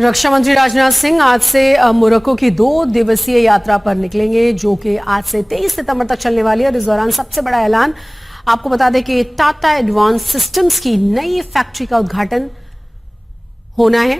रक्षा मंत्री राजनाथ सिंह आज से मोरक्को की 2 दिवसीय यात्रा पर निकलेंगे, जो कि आज से 23 सितंबर तक चलने वाली है। और इस दौरान सबसे बड़ा ऐलान आपको बता दें कि टाटा एडवांस सिस्टम्स की नई फैक्ट्री का उद्घाटन होना है।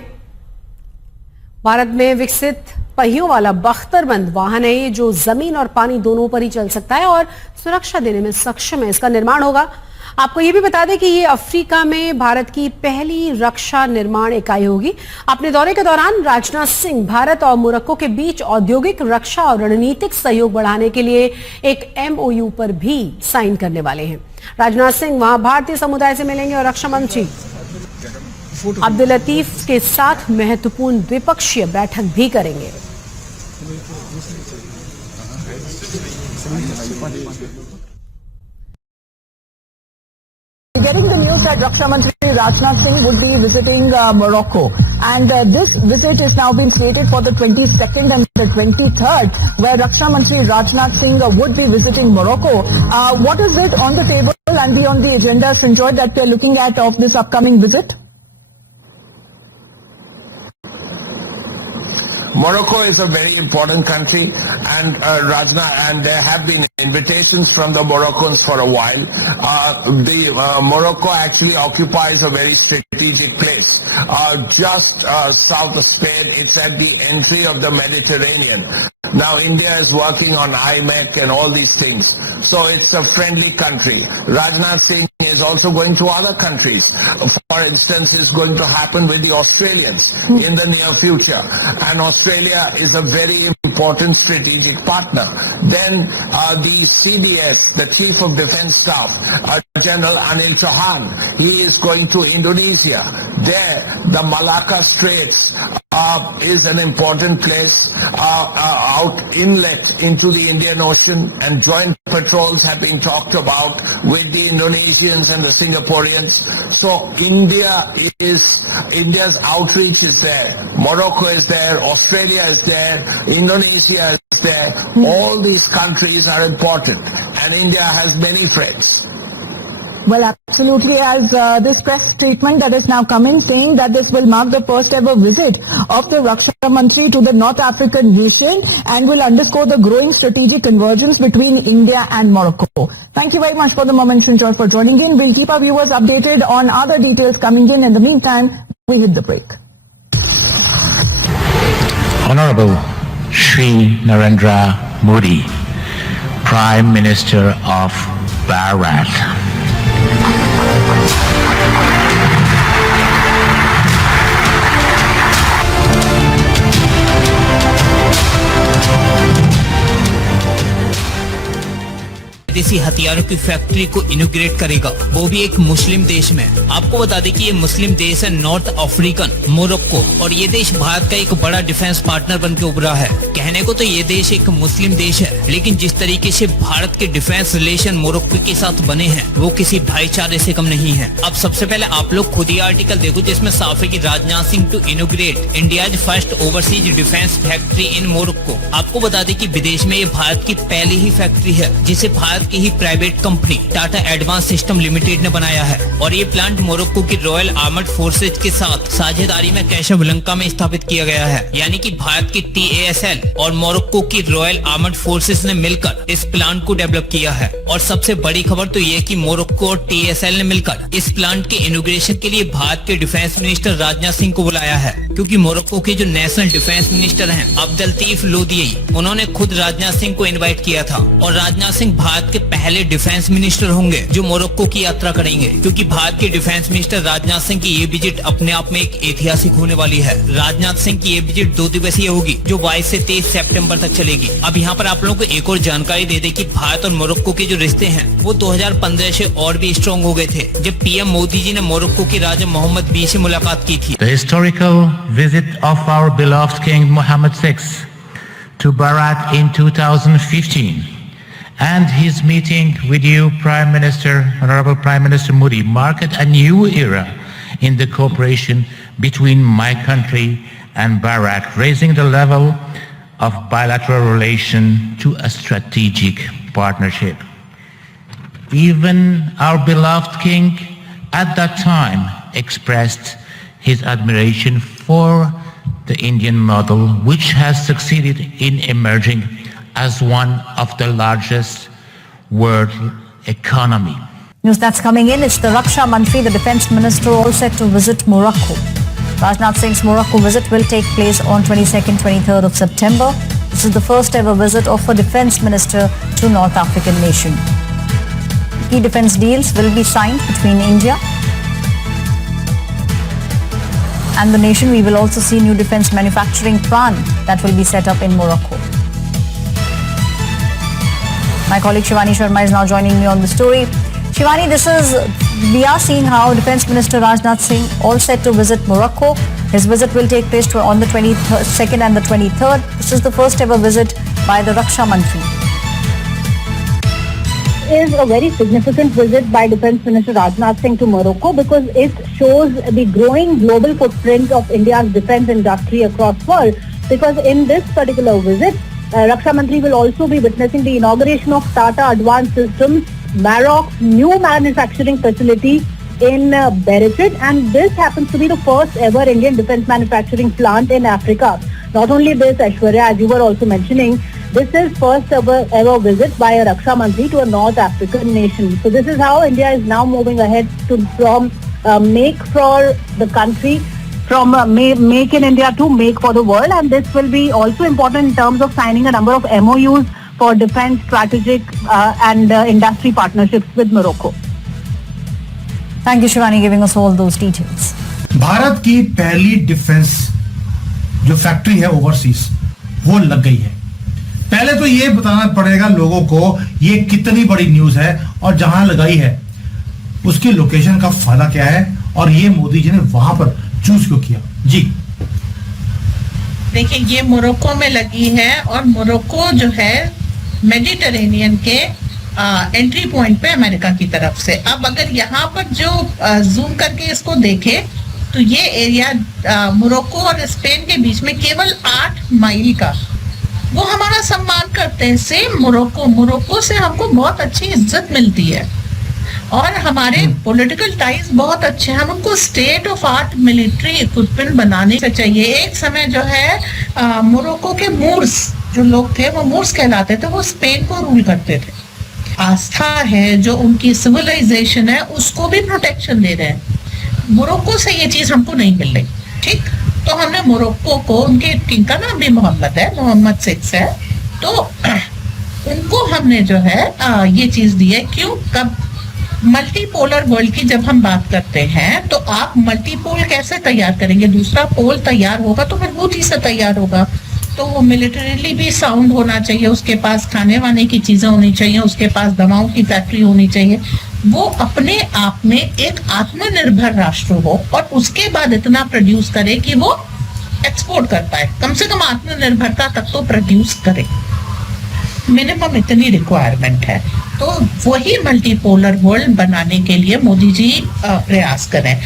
भारत में विकसित पहियों वाला बख्तरबंद वाहन है ये, जो जमीन और पानी दोनों पर ही चल सकता है और सुरक्षा देने में सक्षम है। इसका निर्माण होगा। आपको ये भी बता दें कि ये अफ्रीका में भारत की पहली रक्षा निर्माण इकाई होगी। अपने दौरे के दौरान राजनाथ सिंह भारत और मोरक्को के बीच औद्योगिक, रक्षा और रणनीतिक सहयोग बढ़ाने के लिए एक MOU पर भी साइन करने वाले हैं। राजनाथ सिंह वहां भारतीय समुदाय से मिलेंगे और रक्षा मंत्री अब्दुल लतीफ के साथ महत्वपूर्ण द्विपक्षीय बैठक भी करेंगे। Getting the news that Raksha Mantri Rajnath Singh would be visiting Morocco, and this visit is now been slated for the 22nd and the 23rd, where Raksha Mantri Rajnath Singh would be visiting Morocco. What is it on the table and be on the agenda, Sanjoy, that we are looking at of this upcoming visit? Morocco is a very important country, and there have been invitations from the Moroccans for a while. Morocco actually occupies a very strategic place, just south of Spain. It's at the entry of the Mediterranean. Now India is working on IMEC and all these things, so it's a friendly country. Rajnath Singh is also going to other countries. For instance, is going to happen with the Australians in the near future, and Australia is a very important strategic partner. Then the CDS, the Chief of Defence Staff, General Anil Chauhan, he is going to Indonesia. There, the Malacca Straits is an important place, out inlet into the Indian Ocean, and joint patrols have been talked about with the Indonesians and the Singaporeans. So India's outreach is there. Morocco is there, Australia is there, Indonesia is there. All these countries are important, and India has many friends. Well, absolutely, as this press statement that has now come in saying that this will mark the first ever visit of the Raksha Mantri to the North African nation and will underscore the growing strategic convergence between India and Morocco. Thank you very much for the moment, Sanjoy, for joining in. We'll keep our viewers updated on other details coming in. In the meantime, we hit the break. Honorable Shri Narendra Modi, Prime Minister of Bharat. देसी हथियारों की factory को inaugurate करेगा, वो भी एक मुस्लिम देश में। आपको बता दें कि ये मुस्लिम देश है नॉर्थ अफ्रीकन मोरक्को, और ये देश भारत का एक बड़ा डिफेंस पार्टनर बन के उभरा है। कहने को तो ये देश एक मुस्लिम देश है, लेकिन जिस तरीके से भारत के डिफेंस रिलेशन मोरक्को के साथ बने हैं वो किसी भाईचारे से कम नहीं है। अब सबसे पहले आप लोग खुद ही आर्टिकल देखो, जिसमें साफ है कि Rajnath Singh to inaugurate India's first overseas defence factory in Morocco. आपको बता दें कि विदेश में ये भारत की पहली ही फैक्ट्री है जिसे भारत की ही private company Tata advance system limited ने बनाया है, और ये प्लांट मोरक्को की रॉयल आर्मर्ड फोर्सेज के साथ साझेदारी में कैसाब्लांका में स्थापित किया गया है। यानी कि भारत की TASL और मोरक्को की रॉयल आर्मर्ड फोर्सेज ने मिलकर इस प्लांट को डेवलप किया है। और सबसे बड़ी खबर तो ये कि मोरक्को और TASL ने मिलकर इस प्लांट के इनॉग्रेशन के लिए भारत के डिफेंस मिनिस्टर राजनाथ सिंह को बुलाया है, क्योंकि मोरक्को के जो नेशनल डिफेंस मिनिस्टर हैं अब्दुल लतीफ लोदियई, उन्होंने खुद राजनाथ सिंह को इनवाइट किया था। और राजनाथ सिंह भारत के पहले डिफेंस मिनिस्टर होंगे जो मोरक्को की यात्रा करेंगे, क्योंकि भारत के डिफेंस मिनिस्टर राजनाथ सिंह की ये विजिट अपने आप में एक ऐतिहासिक होने वाली है। राजनाथ सिंह की ये विजिट 2 दिवसीय होगी, जो 22 से 23 सितंबर तक चलेगी। अब यहाँ पर आप लोगों को एक और जानकारी दे दे कि भारत और मोरक्को के जो रिश्ते हैं वो 2015 से और भी स्ट्रॉन्ग हो गए थे, जब PM मोदी जी ने मोरक्को के राजा मोहम्मद B से मुलाकात की थी। The historical visit of our beloved King Mohammed VI to Bharat in 2015 and his meeting with you, Prime Minister, Honorable Prime Minister Modi, marked a new era in the cooperation between my country and Bharat, raising the level of bilateral relation to a strategic partnership. Even our beloved king at that time expressed his admiration for the Indian model, which has succeeded in emerging as one of the largest world economy. News that's coming in, it's the Raksha Mantri, the Defence Minister, all set to visit Morocco. Rajnath Singh's Morocco visit will take place on 22nd, 23rd of September. This is the first ever visit of a Defence Minister to North African nation. Key defence deals will be signed between India and the nation. We will also see new defence manufacturing plant that will be set up in Morocco. My colleague Shivani Sharma is now joining me on the story. Shivani, we are seeing how Defence Minister Rajnath Singh all set to visit Morocco. His visit will take place on the 22nd and the 23rd. This is the first ever visit by the Raksha Mantri. Is a very significant visit by Defence Minister Rajnath Singh to Morocco because it shows the growing global footprint of India's defence industry across the world. Because in this particular visit, Raksha Mantri will also be witnessing the inauguration of Tata Advanced Systems Maroc's new manufacturing facility in Beretid, and this happens to be the first ever Indian defence manufacturing plant in Africa. Not only this, Aishwarya, as you were also mentioning, this is first ever visit by a Raksha Mantri to a North African nation. So this is how India is now moving ahead from make for the country, from make in India to make for the world, and this will be also important in terms of signing a number of MOUs for defence, strategic and industry partnerships with Morocco. Thank you, Shivani, giving us all those details. Bharat की पहली defence जो factory है overseas वो लग गई है। पहले तो ये बताना पड़ेगा लोगों को ये कितनी बड़ी न्यूज है और जहां लगाई है उसकी लोकेशन का फायदा क्या है और ये मोदी जी ने वहां पर चूज क्यों किया। जी देखिए, ये मोरक्को में लगी है और मोरक्को जो है मेडिटेरेनियन के एंट्री पॉइंट पे अमेरिका की तरफ से। अब अगर यहाँ पर जो जूम करके इसको देखे तो ये एरिया मोरक्को और स्पेन के बीच में केवल 8 माइल का, वो हमारा सम्मान करते हैं। सेम मोरक्को से हमको बहुत अच्छी इज्जत मिलती है और हमारे पॉलिटिकल टाइज बहुत अच्छे हैं। हम उनको state of art military equipment बनाने से चाहिए। एक समय जो है मोरक्को के मूर्स जो लोग थे, वो मूर्स कहलाते थे, वो स्पेन को रूल करते थे। आस्था है जो उनकी सिविलाइजेशन है उसको भी प्रोटेक्शन दे रहे हैं। मोरक्को से ये चीज हमको नहीं मिल रही। ठीक, तो हमने मोरक्को को, उनके किंग का नाम भी मोहम्मद है, मोहम्मद 6 है, तो उनको हमने जो है ये चीज दी है। क्यों? कब मल्टीपोलर वर्ल्ड की जब हम बात करते हैं तो आप मल्टीपोल कैसे तैयार करेंगे? दूसरा पोल तैयार होगा तो मजबूती से तैयार होगा, तो वो मिलिटरीली भी साउंड होना चाहिए, उसके पास खाने वाने की चीजें होनी चाहिए, उसके पास दवाओं की फैक्ट्री होनी चाहिए, वो अपने आप में एक आत्मनिर्भर राष्ट्र हो और उसके बाद इतना प्रोड्यूस करे कि वो एक्सपोर्ट कर पाए। कम से कम आत्मनिर्भरता तक तो प्रोड्यूस करे, मिनिमम इतनी रिक्वायरमेंट है। तो वही मल्टीपोलर वर्ल्ड बनाने के लिए मोदी जी प्रयास करें।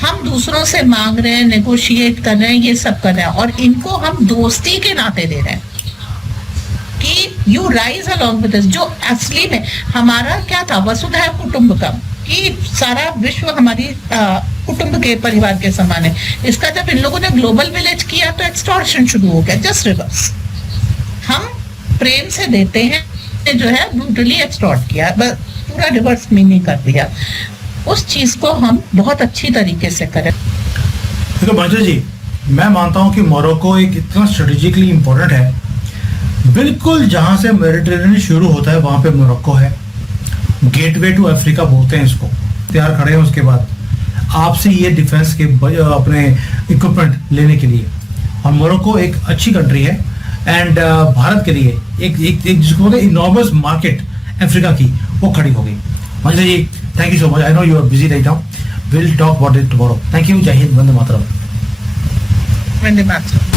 हम दूसरों से मांग रहे हैं, नेगोशिएट कर रहे हैं, ये सब कर रहे हैं और इनको हम दोस्ती के नाते दे रहे हैं कि you rise along with us. जो असली में हमारा क्या था, वसुधैव कुटुंबकम, कि सारा विश्व हमारी कुटुंब के परिवार के समान है। इसका जब इन लोगों ने ग्लोबल विलेज किया तो एक्सटॉर्शन शुरू हो गया, जस्ट रिवर्स। हम प्रेम से देते हैं, जो है ब्रूटली एक्सटॉर्ट किया, पूरा रिवर्स मीनिंग कर दिया। उस चीज को हम बहुत अच्छी तरीके से करें। देखो मंजू जी, मैं मानता हूं कि मोरक्को एक इतना स्ट्रेटेजिकली इंपॉर्टेंट है। बिल्कुल जहां से मेडिटेरेनियन शुरू होता है वहां पे मोरक्को है। गेटवे टू अफ्रीका बोलते हैं इसको। तैयार खड़े हैं उसके बाद आपसे ये डिफेंस के अपने इक्विपमेंट लेने के लिए। और मोरक्को एक अच्छी कंट्री है एंड भारत के लिए एक जिसको बोलते हैं इनॉर्मस मार्केट अफ्रीका की, वो खड़ी हो गई। Manju ji, thank you so much. I know you are busy right now. We'll talk about it tomorrow. Thank you. Jai Hind, Vande Mataram. Vande Mataram.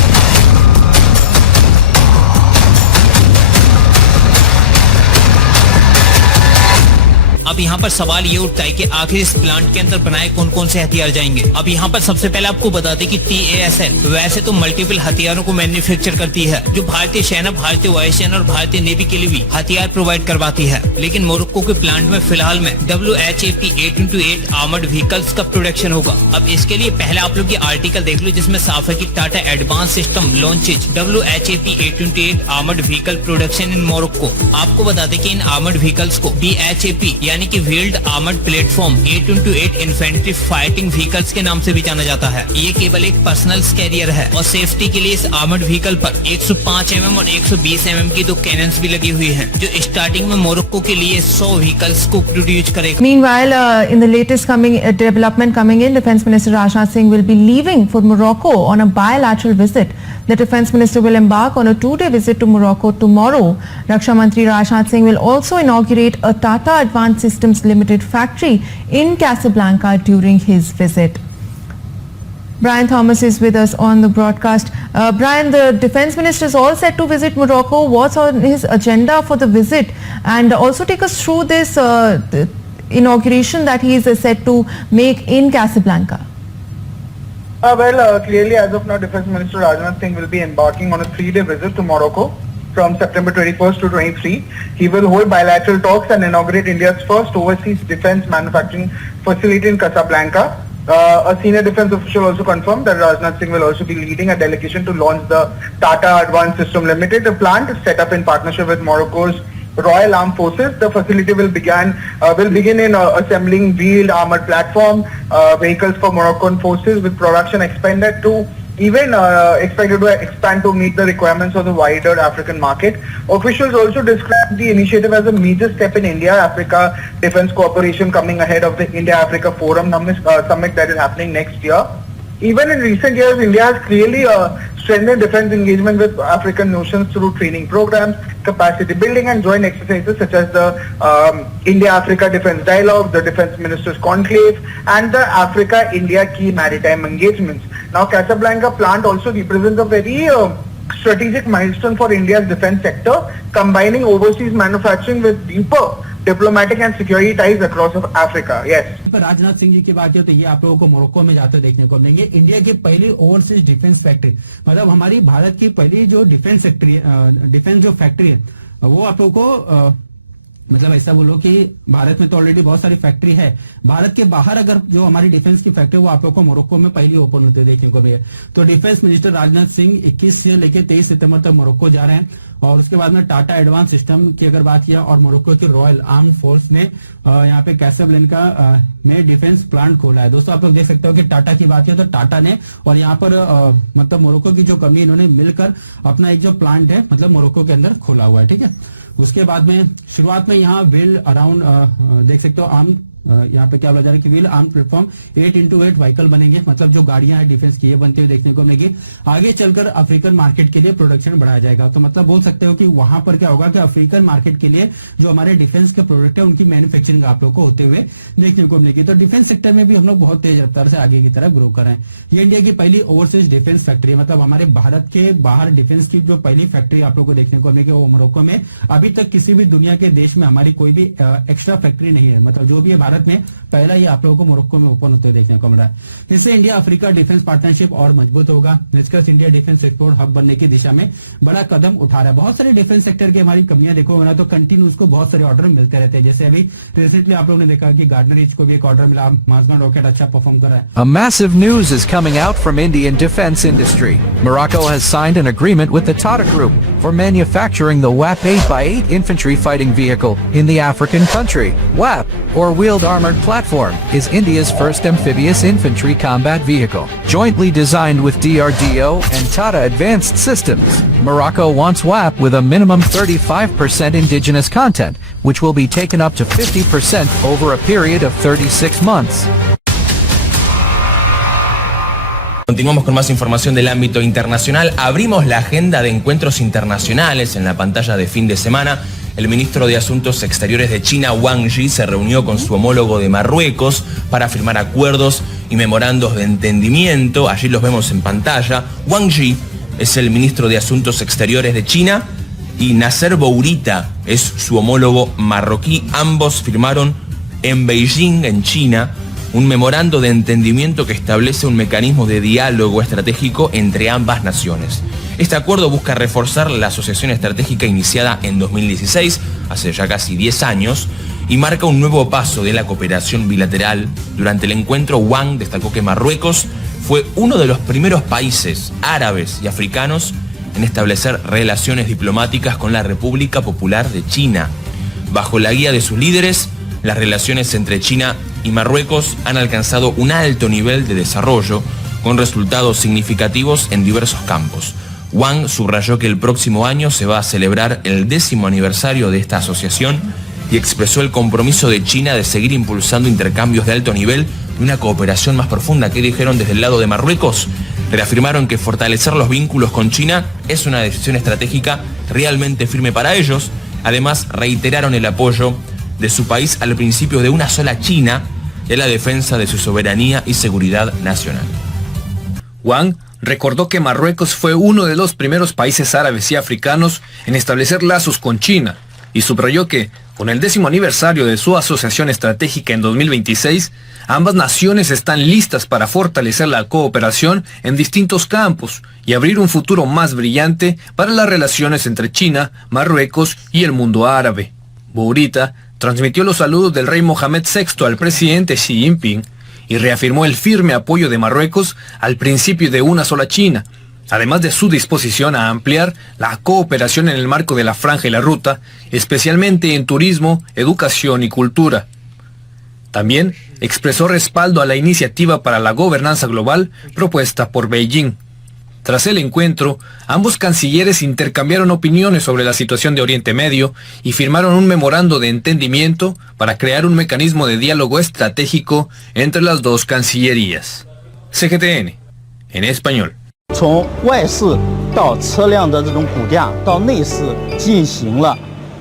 अब यहाँ पर सवाल ये उठता है कि आखिर इस प्लांट के अंदर बनाए कौन कौन से हथियार जाएंगे। अब यहाँ पर सबसे पहले आपको बता दें कि TASL वैसे तो मल्टीपल हथियारों को मैन्युफैक्चर करती है, जो भारतीय सेना, भारतीय वायुसेना और भारतीय नेवी के लिए भी हथियार प्रोवाइड करवाती है। लेकिन मोरक्को के प्लांट में फिलहाल में WHAP 8x8 आर्मर्ड व्हीकल्स का प्रोडक्शन होगा। अब इसके लिए पहले आप लोग ये आर्टिकल देख लो जिसमें साफ है कि Tata advance system launches WHAP 8x8 armoured vehicle production in Morocco. आपको बता दें कि इन आर्मर्ड व्हीकल्स को BHAP यानी कि wheeled armoured platform 8x8 infantry fighting vehicles के नाम से भी जाना जाता है। ये केवल एक पर्सनल कैरियर है और सेफ्टी के लिए इस आर्मर्ड व्हीकल पर 105 mm और 120 mm की 2 कैनन्स भी लगी हुई हैं, जो स्टार्टिंग में मोरक्को के लिए 100 व्हीकल्स को प्रोड्यूस करेगा। Meanwhile, in the latest development coming in, Defence Minister Rajnath Singh will be leaving for Morocco on a bilateral visit. The Defence Minister will embark on a 2-day visit to Morocco tomorrow. Raksha Mantri Rajnath Singh will also inaugurate a Tata Advanced Systems Limited factory in Casablanca during his visit. Brian Thomas is with us on the broadcast. Brian, the Defence Minister is all set to visit Morocco. What's on his agenda for the visit? And also take us through this the inauguration that he is set to make in Casablanca. Clearly as of now, Defence Minister Rajnath Singh will be embarking on a 3-day visit to Morocco from September 21st to 23. He will hold bilateral talks and inaugurate India's first overseas defence manufacturing facility in Casablanca. A senior defence official also confirmed that Rajnath Singh will also be leading a delegation to launch the Tata Advanced System Limited, a plant set up in partnership with Morocco's Royal Armed Forces. The facility will begin in assembling wheeled armored platform vehicles for Moroccan forces, with production expanded to expected to expand to meet the requirements of the wider African market. Officials also described the initiative as a major step in India-Africa defence cooperation coming ahead of the India-Africa Forum summit that is happening next year. Even in recent years, India has clearly strengthened defence engagement with African nations through training programs, capacity building and joint exercises such as the India-Africa Defence Dialogue, the Defence Ministers Conclave and the Africa-India Key Maritime Engagements. Now, Casablanca plant also represents a very strategic milestone for India's defence sector, combining overseas manufacturing with deeper diplomatic and security ties across Africa. Yes. Rajnath Singh ji की बात है तो ये आप लोगों को Morocco में जाते देखने को मिलेंगे। इंडिया की पहली ओवरसीज डिफेंस फैक्ट्री, मतलब हमारी भारत की पहली जो डिफेंस जो फैक्ट्री है वो आप लोगों को मतलब ऐसा बोलो कि भारत में तो ऑलरेडी बहुत सारी फैक्ट्री है, भारत के बाहर अगर जो हमारी डिफेंस की फैक्ट्री वो आप लोगों को मोरक्को में पहली ओपन होते देखने को मिले। तो डिफेंस मिनिस्टर राजनाथ सिंह 21 से लेकर 23 सितंबर तक मोरक्को जा रहे हैं। और उसके बाद में टाटा एडवांस सिस्टम की अगर बात किया और मोरक्को की रॉयल आर्म फोर्स ने यहाँ पे कैसाब्लांका में डिफेंस प्लांट खोला है। दोस्तों आप लोग देख सकते हो कि टाटा की बात किया तो टाटा ने और यहाँ पर मतलब मोरक्को की जो कंपनी इन्होंने मिलकर अपना एक जो प्लांट है मतलब मोरक्को के अंदर खोला हुआ है। ठीक है, उसके बाद में शुरुआत में यहाँ व्हील अराउंड देख सकते हो आर्म यहाँ पे क्या बोला जा रहा है कि wheel arm platform 8x8 vehicle बनेंगे, मतलब जो गाड़ियां हैं डिफेंस की ये बनते हुए देखने को मिलेगी। आगे चलकर अफ्रीकन मार्केट के लिए प्रोडक्शन बढ़ाया जाएगा। तो मतलब बोल सकते हो कि वहां पर क्या होगा कि अफ्रीकन मार्केट के लिए जो हमारे डिफेंस के प्रोडक्ट है उनकी मैन्युफैक्चरिंग आप लोग को होते हुए देखने को मिलेगी। तो डिफेंस सेक्टर में भी हम लोग बहुत तेज रफ्तार से आगे की तरफ ग्रो कर रहे हैं। ये इंडिया की पहली ओवरसीज डिफेंस फैक्ट्री है, मतलब हमारे भारत के बाहर डिफेंस की जो पहली फैक्ट्री आप लोग को देखने को मिलेगी वो मोरक्को में। अभी तक किसी भी दुनिया के देश में हमारी कोई भी एक्स्ट्रा फैक्ट्री नहीं है, मतलब जो भी है भारत में पहला ये आप लोगों को मोरक्को में ओपन होते देखने को मिला है। इससे इंडिया अफ्रीका डिफेंस पार्टनरशिप और मजबूत होगा। निष्कर्ष इंडिया डिफेंस एक्सपोर्ट हब बनने की दिशा में बड़ा कदम उठा रहा है। बहुत सारे डिफेंस सेक्टर की हमारी कंपनियां देखोगे ना तो कंटिन्यू उसको बहुत सारे ऑर्डर मिलते रहते हैं। जैसे अभी रिसेंटली आप लोगों ने देखा कि गार्डनर रीच को भी एक ऑर्डर मिला, मार्समैन रॉकेट अच्छा परफॉर्म कर रहा है। A massive news is coming out from Indian defense industry. Morocco has signed an agreement with the Tata Group for manufacturing the WAP 8x8 infantry fighting vehicle in the African country. WAP, or Wheeled Armored Platform, is India's first amphibious infantry combat vehicle. Jointly designed with DRDO and Tata Advanced Systems, Morocco wants WAP with a minimum 35% indigenous content, which will be taken up to 50% over a period of 36 months. Continuamos con más información del ámbito internacional. Abrimos la agenda de encuentros internacionales en la pantalla de fin de semana. El ministro de Asuntos Exteriores de China, Wang Yi, se reunió con su homólogo de Marruecos para firmar acuerdos y memorandos de entendimiento. Allí los vemos en pantalla. Wang Yi es el ministro de Asuntos Exteriores de China y Nasser Bourita es su homólogo marroquí. Ambos firmaron en Beijing, en China, un memorando de entendimiento que establece un mecanismo de diálogo estratégico entre ambas naciones. Este acuerdo busca reforzar la asociación estratégica iniciada en 2016, hace ya casi 10 años, y marca un nuevo paso de la cooperación bilateral. Durante el encuentro, Wang destacó que Marruecos fue uno de los primeros países árabes y africanos en establecer relaciones diplomáticas con la República Popular de China. Bajo la guía de sus líderes, las relaciones entre China y Marruecos han alcanzado un alto nivel de desarrollo, con resultados significativos en diversos campos. Wang subrayó que el próximo año se va a celebrar el 10º aniversario de esta asociación y expresó el compromiso de China de seguir impulsando intercambios de alto nivel y una cooperación más profunda. ¿Qué dijeron desde el lado de Marruecos? Reafirmaron que fortalecer los vínculos con China es una decisión estratégica realmente firme para ellos. Además, reiteraron el apoyo de su país al principio de una sola China y a la defensa de su soberanía y seguridad nacional. Wang recordó que Marruecos fue uno de los primeros países árabes y africanos en establecer lazos con China y subrayó que, con el 10º aniversario de su asociación estratégica en 2026, ambas naciones están listas para fortalecer la cooperación en distintos campos y abrir un futuro más brillante para las relaciones entre China, Marruecos y el mundo árabe. Bourita transmitió los saludos del rey Mohamed VI al presidente Xi Jinping y reafirmó el firme apoyo de Marruecos al principio de una sola China, además de su disposición a ampliar la cooperación en el marco de la Franja y la Ruta, especialmente en turismo, educación y cultura. También expresó respaldo a la iniciativa para la gobernanza global propuesta por Beijing. Tras el encuentro, ambos cancilleres intercambiaron opiniones sobre la situación de Oriente Medio y firmaron un memorando de entendimiento para crear un mecanismo de diálogo estratégico entre las dos cancillerías. CGTN, en español. 从外饰到车辆的这种骨架到内饰进行了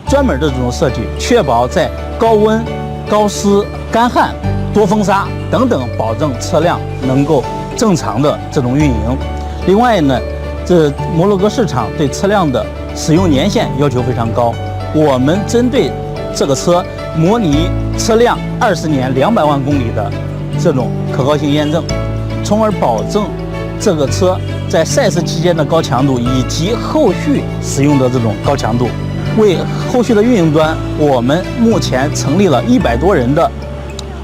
专门的这种设计，确保在高温、高湿、干旱、多风沙等等，保证车辆能够正常的这种运营。另外呢，这摩洛哥市场对车辆的使用年限要求非常高，我们针对这个车模拟车辆20年200万公里的这种可靠性验证，从而保证这个车在赛事期间的高强度以及后续使用的这种高强度。为后续的运营端，我们目前成立了100多人的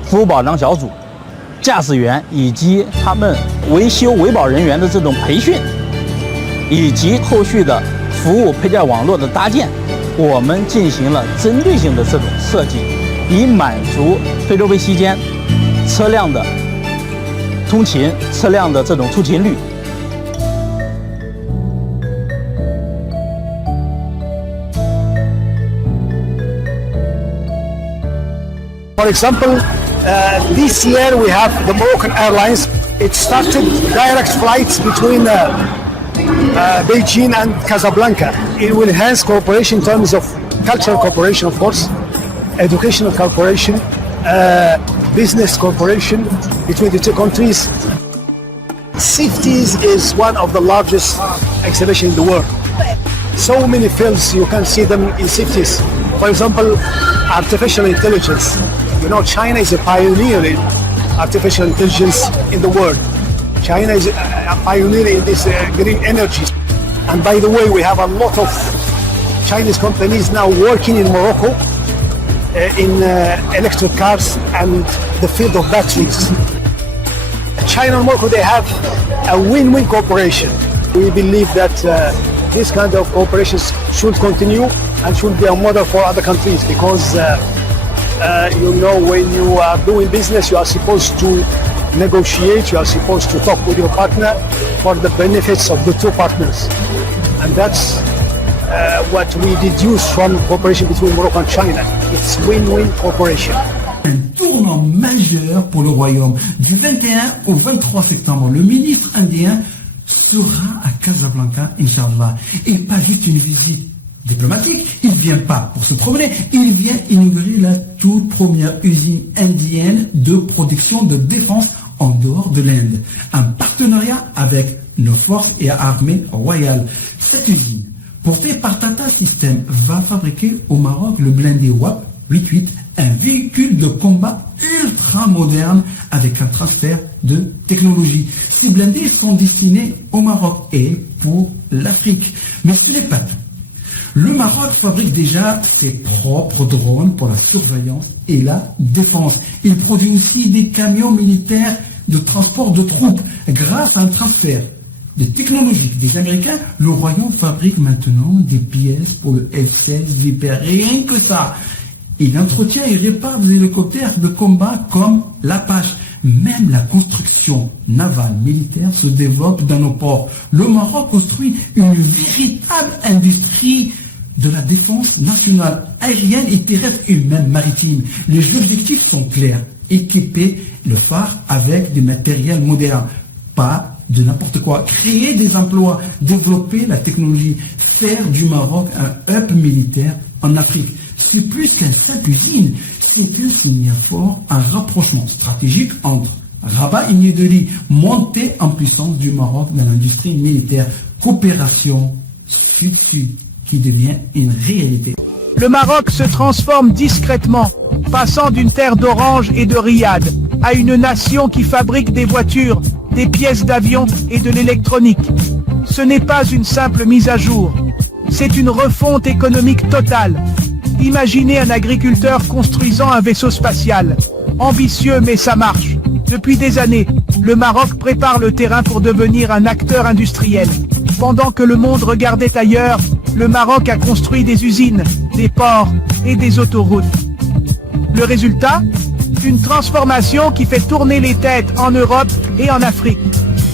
服务保障小组，驾驶员以及他们维修维保人员的这种培训，以及后续的服务配件网络的搭建，我们进行了针对性的这种设计，以满足非洲杯期间车辆的通勤、车辆的这种出勤率。For example, this year we have the Moroccan Airlines. It started direct flights between Beijing and Casablanca. It will enhance cooperation in terms of cultural cooperation, of course, educational cooperation, business cooperation between the two countries. CIFTIS is one of the largest exhibitions in the world. So many fields you can see them in CIFTIS. For example, artificial intelligence. You know, China is a pioneer in artificial intelligence in the world. China is a pioneer in this green energy. And by the way, we have a lot of Chinese companies now working in Morocco in electric cars and the field of batteries. China and Morocco, they have a win-win cooperation. We believe that this kind of cooperation should continue and should be a model for other countries because you know, when you are doing business, you are supposed to negotiate, you are supposed to talk with your partner for the benefits of the two partners. And that's what we deduce from cooperation between Morocco and China. It's win-win cooperation. Un tournant majeur pour le Royaume. Du 21 au 23 septembre, le ministre indien sera à Casablanca, Inch'Allah. Et pas juste une visite diplomatique, il ne vient pas pour se promener, il vient inaugurer la toute première usine indienne de production de défense en dehors de l'Inde. Un partenariat avec nos forces et armées royales. Cette usine, portée par Tata Systems, va fabriquer au Maroc le blindé WAP 88 un véhicule de combat ultra moderne avec un transfert de technologie. Ces blindés sont destinés au Maroc et pour l'Afrique. Mais ce n'est pas tout. Le Maroc fabrique déjà ses propres drones pour la surveillance et la défense. Il produit aussi des camions militaires de transport de troupes. Grâce à un transfert de technologies des Américains, le Royaume fabrique maintenant des pièces pour le F-16 Viper. Rien que ça. Il entretient et répare des hélicoptères de combat comme l'Apache. Même la construction navale militaire se développe dans nos ports. Le Maroc construit une véritable industrie de la défense nationale, aérienne et terrestre et même maritime. Les objectifs sont clairs. Équiper le phare avec des matériels modernes. Pas de n'importe quoi. Créer des emplois, développer la technologie, faire du Maroc un hub militaire en Afrique. C'est plus qu'un simple usine, c'est un signal fort, un rapprochement stratégique entre Rabat et New Delhi, montée en puissance du Maroc dans l'industrie militaire, coopération sud-sud qui devient une réalité. Le Maroc se transforme discrètement, passant d'une terre d'orange et de riad à une nation qui fabrique des voitures, des pièces d'avion et de l'électronique. Ce n'est pas une simple mise à jour, c'est une refonte économique totale. Imaginez un agriculteur construisant un vaisseau spatial. Ambitieux, mais ça marche. Depuis des années, le Maroc prépare le terrain pour devenir un acteur industriel. Pendant que le monde regardait ailleurs, le Maroc a construit des usines, des ports et des autoroutes. Le résultat ? Une transformation qui fait tourner les têtes en Europe et en Afrique.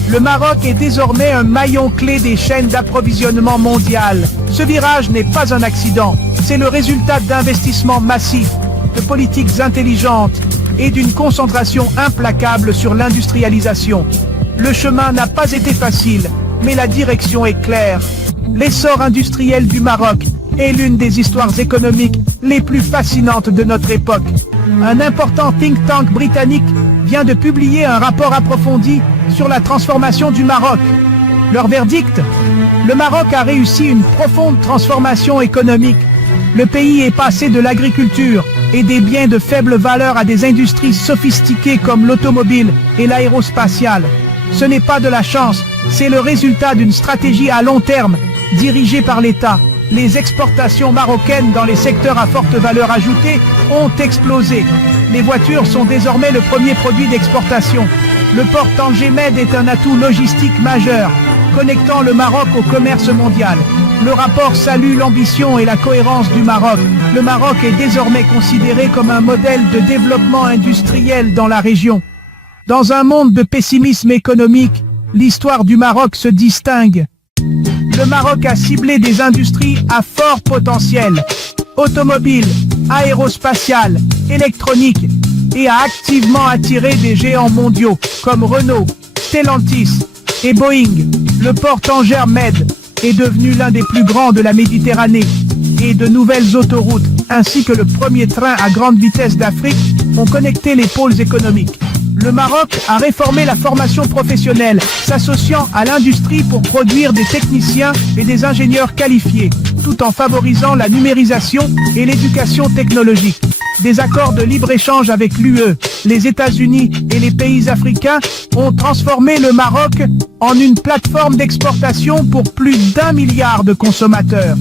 Le Maroc est désormais un maillon clé des chaînes d'approvisionnement mondiales. Ce virage n'est pas un accident, c'est le résultat d'investissements massifs, de politiques intelligentes et d'une concentration implacable sur l'industrialisation. Le chemin n'a pas été facile, mais la direction est claire. L'essor industriel du Maroc est l'une des histoires économiques les plus fascinantes de notre époque. Un important think tank britannique vient de publier un rapport approfondi sur la transformation du Maroc. Leur verdict ? Le Maroc a réussi une profonde transformation économique. Le pays est passé de l'agriculture et des biens de faible valeur à des industries sophistiquées comme l'automobile et l'aérospatiale. Ce n'est pas de la chance, c'est le résultat d'une stratégie à long terme dirigée par l'État. Les exportations marocaines dans les secteurs à forte valeur ajoutée ont explosé. Les voitures sont désormais le premier produit d'exportation. Le port Tanger Med est un atout logistique majeur, connectant le Maroc au commerce mondial. Le rapport salue l'ambition et la cohérence du Maroc. Le Maroc est désormais considéré comme un modèle de développement industriel dans la région. Dans un monde de pessimisme économique, l'histoire du Maroc se distingue. Le Maroc a ciblé des industries à fort potentiel, automobile, aérospatiale, électronique, et a activement attiré des géants mondiaux comme Renault, Stellantis et Boeing. Le port Tanger Med est devenu l'un des plus grands de la Méditerranée et de nouvelles autoroutes ainsi que le premier train à grande vitesse d'Afrique ont connecté les pôles économiques. Le Maroc a réformé la formation professionnelle, s'associant à l'industrie pour produire des techniciens et des ingénieurs qualifiés, tout en favorisant la numérisation et l'éducation technologique. Des accords de libre-échange avec l'UE, les États-Unis et les pays africains ont transformé le Maroc en une plateforme d'exportation pour plus d'1 milliard de consommateurs.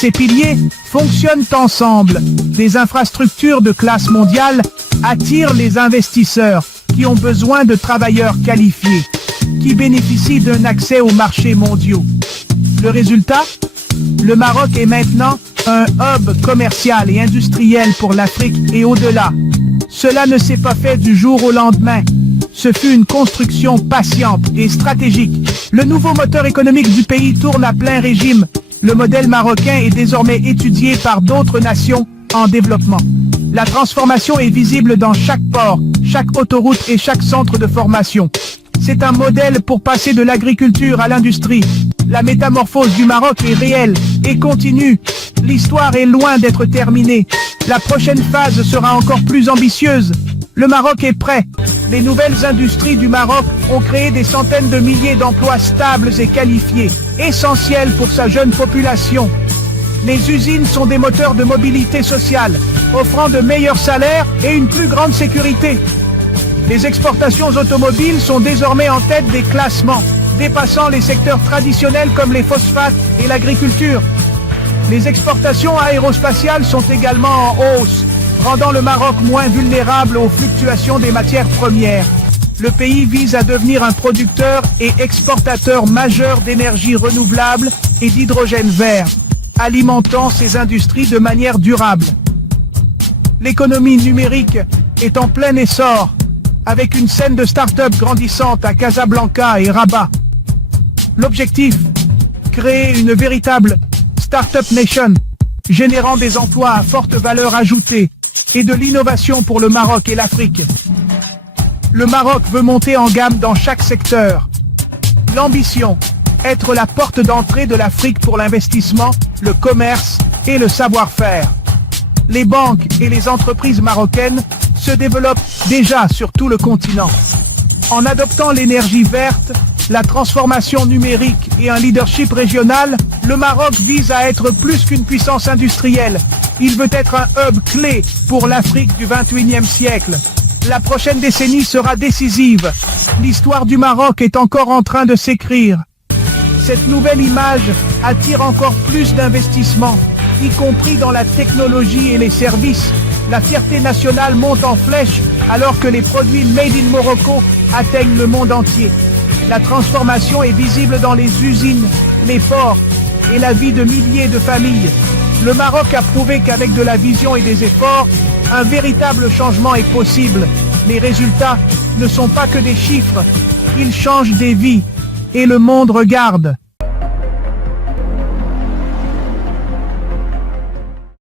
Ces piliers fonctionnent ensemble. Des infrastructures de classe mondiale attirent les investisseurs qui ont besoin de travailleurs qualifiés, qui bénéficient d'un accès aux marchés mondiaux. Le résultat ? Le Maroc est maintenant un hub commercial et industriel pour l'Afrique et au-delà. Cela ne s'est pas fait du jour au lendemain. Ce fut une construction patiente et stratégique. Le nouveau moteur économique du pays tourne à plein régime. Le modèle marocain est désormais étudié par d'autres nations en développement. La transformation est visible dans chaque port, chaque autoroute et chaque centre de formation. C'est un modèle pour passer de l'agriculture à l'industrie. La métamorphose du Maroc est réelle et continue. L'histoire est loin d'être terminée. La prochaine phase sera encore plus ambitieuse. Le Maroc est prêt. Les nouvelles industries du Maroc ont créé des centaines de milliers d'emplois stables et qualifiés, essentiels pour sa jeune population. Les usines sont des moteurs de mobilité sociale, offrant de meilleurs salaires et une plus grande sécurité. Les exportations automobiles sont désormais en tête des classements, dépassant les secteurs traditionnels comme les phosphates et l'agriculture. Les exportations aérospatiales sont également en hausse, rendant le Maroc moins vulnérable aux fluctuations des matières premières. Le pays vise à devenir un producteur et exportateur majeur d'énergie renouvelable et d'hydrogène vert, alimentant ses industries de manière durable. L'économie numérique est en plein essor, avec une scène de start-up grandissante à Casablanca et Rabat. L'objectif, créer une véritable Startup Nation, générant des emplois à forte valeur ajoutée et de l'innovation pour le Maroc et l'Afrique. Le Maroc veut monter en gamme dans chaque secteur. L'ambition, être la porte d'entrée de l'Afrique pour l'investissement, le commerce et le savoir-faire. Les banques et les entreprises marocaines se développent déjà sur tout le continent. En adoptant l'énergie verte, la transformation numérique et un leadership régional, le Maroc vise à être plus qu'une puissance industrielle. Il veut être un hub clé pour l'Afrique du XXIe siècle. La prochaine décennie sera décisive. L'histoire du Maroc est encore en train de s'écrire. Cette nouvelle image attire encore plus d'investissements, y compris dans la technologie et les services. La fierté nationale monte en flèche alors que les produits Made in Morocco atteignent le monde entier. La transformation est visible dans les usines, les ports et la vie de milliers de familles. Le Maroc a prouvé qu'avec de la vision et des efforts, un véritable changement est possible. Les résultats ne sont pas que des chiffres, ils changent des vies et le monde regarde.